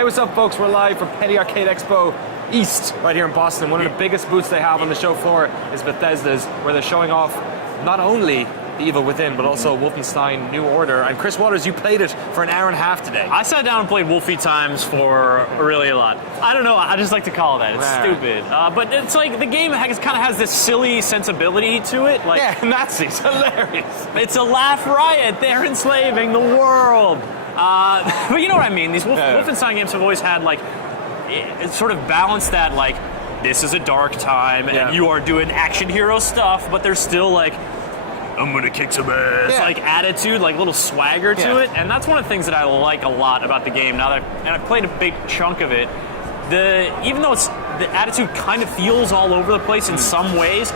Hey, what's up, folks? We're live from Penny Arcade Expo East, right here in Boston. One of the biggest booths they have on the show floor is Bethesda's, where they're showing off not only The Evil Within, but also Wolfenstein New Order. And Chris Waters, you played it for an hour and a half today. I sat down and played Wolfie Times for really a lot. I don't know, I just like to call it that. It's stupid. But it's like the game kind of has this silly sensibility to it. Like, yeah, Nazis, hilarious. It's a laugh riot. They're enslaving the world. But you know what I mean? These Wolfenstein games have always had, like, it sort of balanced that, like, this is a dark time and you are doing action hero stuff, but there's still, like, I'm gonna kick some ass, like, attitude, like, little swagger to it. And that's one of the things that I like a lot about the game. Now that I've played a big chunk of it, even though the attitude kind of feels all over the place in some ways,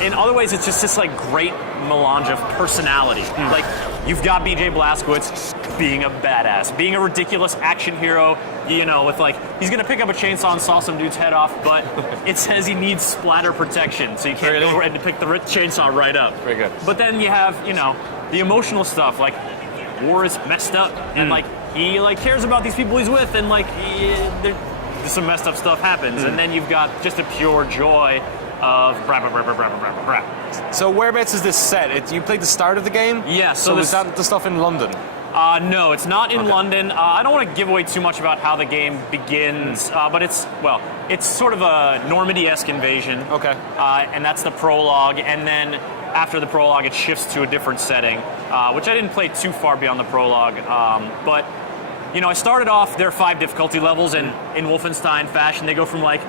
in other ways it's just this, like, great melange of personality. Like, you've got BJ Blazkowicz being a badass, being a ridiculous action hero, you know, with, like, he's gonna pick up a chainsaw and saw some dude's head off, but it says he needs splatter protection, so you can't go ahead and pick the chainsaw right up. Very good. But then you have, you know, the emotional stuff, like, war is messed up, and, like, he, like, cares about these people he's with, and, like, some messed up stuff happens, and then you've got just a pure joy of brah, brah, brah, brah, brah, brah, brah. So whereabouts is this set? You played the start of the game? Yeah. So is that the stuff in London? No, it's not in London. I don't want to give away too much about how the game begins, but it's sort of a Normandy-esque invasion. Okay. And that's the prologue, and then after the prologue, it shifts to a different setting, which I didn't play too far beyond the prologue. But, you know, I started off, there are 5 difficulty levels, and in Wolfenstein fashion, they go from, like,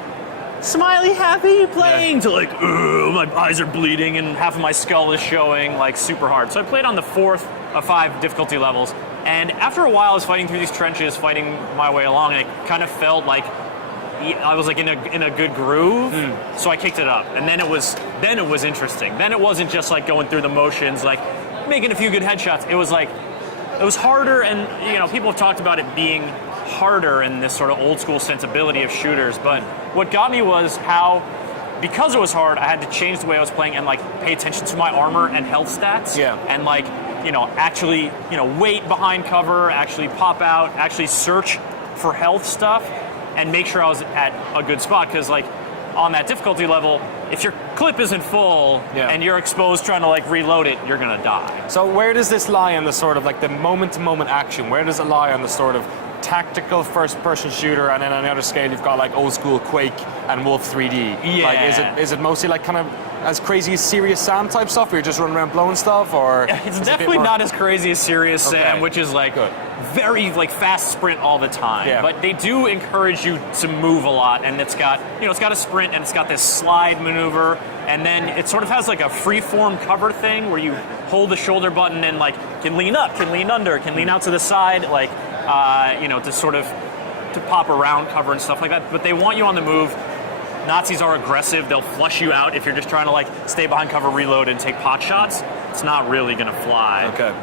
smiley, happy playing to, like, my eyes are bleeding and half of my skull is showing, like, super hard. So I played on the 4th of 5 difficulty levels, and after a while I was fighting through these trenches, fighting my way along, and it kind of felt like I was, like, in a good groove, so I kicked it up, and then it was interesting. Then it wasn't just, like, going through the motions, like, making a few good headshots. It was, like, it was harder, and, you know, people have talked about it being harder in this sort of old school sensibility of shooters, but what got me was how, because it was hard, I had to change the way I was playing and, like, pay attention to my armor and health stats. Yeah. And, like, you know, actually, you know, wait behind cover, actually pop out, actually search for health stuff, and make sure I was at a good spot, because, like, on that difficulty level, if your clip isn't full and you're exposed trying to, like, reload it, you're gonna die. So where does this lie on the sort of, like, the moment-to-moment action? Where does it lie on the sort of tactical first-person shooter, and then on the other scale you've got, like, old-school Quake and Wolf 3D? Yeah. Like, is it mostly, like, kind of as crazy as Serious Sam type stuff, where you're just running around blowing stuff, or? It's definitely not as crazy as Serious Sam, which is, like, very, like, fast sprint all the time. Yeah. But they do encourage you to move a lot, and it's got, you know, it's got a sprint, and it's got this slide maneuver, and then it sort of has, like, a free-form cover thing where you hold the shoulder button and, like, can lean up, can lean under, can lean out to the side, like, you know, to sort of to pop around cover and stuff like that. But they want you on the move. Nazis are aggressive. They'll flush you out if you're just trying to, like, stay behind cover, reload, and take pot shots. It's not really going to fly. Okay.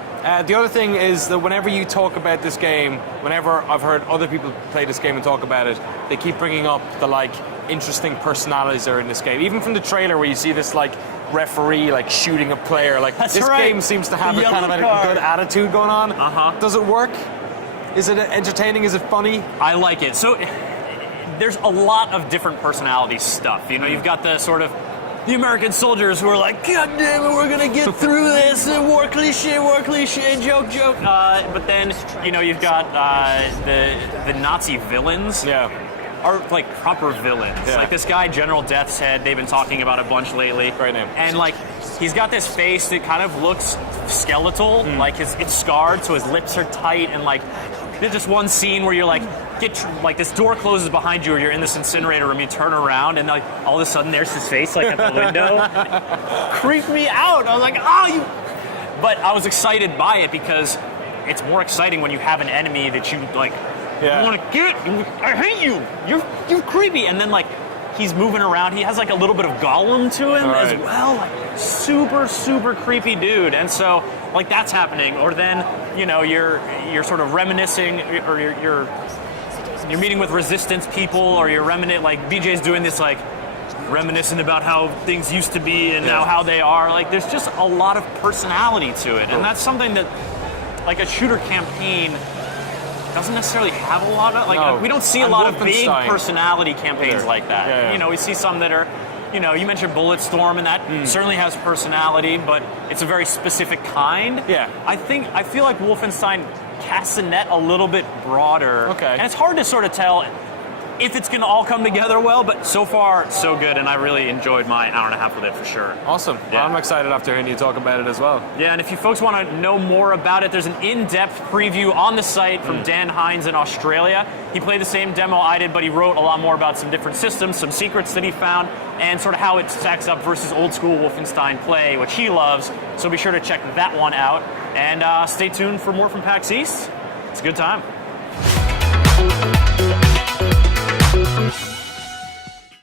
The other thing is that whenever you talk about this game, whenever I've heard other people play this game and talk about it, they keep bringing up the, like, interesting personalities that are in this game. Even from the trailer where you see this, like, referee, like, shooting a player. Like, this game seems to have a kind of a good attitude going on. Does it work? Is it entertaining? Is it funny? I like it. So there's a lot of different personality stuff. You know, you've got the sort of the American soldiers who are like, God damn it, we're gonna get through this. War cliche, joke. But then, you know, you've got the Nazi villains. Yeah. Are, like, proper villains. Yeah. Like this guy, General Death's Head, they've been talking about a bunch lately. Great name. And, like, he's got this face that kind of looks skeletal. Like, it's scarred, so his lips are tight, and, like, there's just one scene where you're like, like, this door closes behind you, or you're in this incinerator room, you turn around, and, like, all of a sudden there's his face, like, at the window. Creeped me out. I was like, oh, you... But I was excited by it because it's more exciting when you have an enemy that you, like, want to get. I hate you. You're creepy. And then, like, he's moving around. He has, like, a little bit of Gollum to him as well. Like, super, super creepy dude. And so, like, that's happening. Or then, you know, you're sort of reminiscing, or you're meeting with resistance people, or you're like, BJ's doing this, like, reminiscing about how things used to be and now how they are. Like, there's just a lot of personality to it. And that's something that, like, a shooter campaign doesn't necessarily have a lot of, like, No. we don't see a And lot of big Wolfenstein. personality campaigns Yeah. like that. Yeah. You know, we see some that are, you know, you mentioned Bulletstorm, and that certainly has personality, but it's a very specific kind. Yeah. I feel like Wolfenstein casts the net a little bit broader. Okay. And it's hard to sort of tell if it's going to all come together well, but so far, so good, and I really enjoyed my hour and a half with it for sure. Awesome. Yeah. Well, I'm excited after hearing you talk about it as well. Yeah, and if you folks want to know more about it, there's an in-depth preview on the site from Dan Hines in Australia. He played the same demo I did, but he wrote a lot more about some different systems, some secrets that he found, and sort of how it stacks up versus old school Wolfenstein play, which he loves. So be sure to check that one out, and stay tuned for more from PAX East. It's a good time.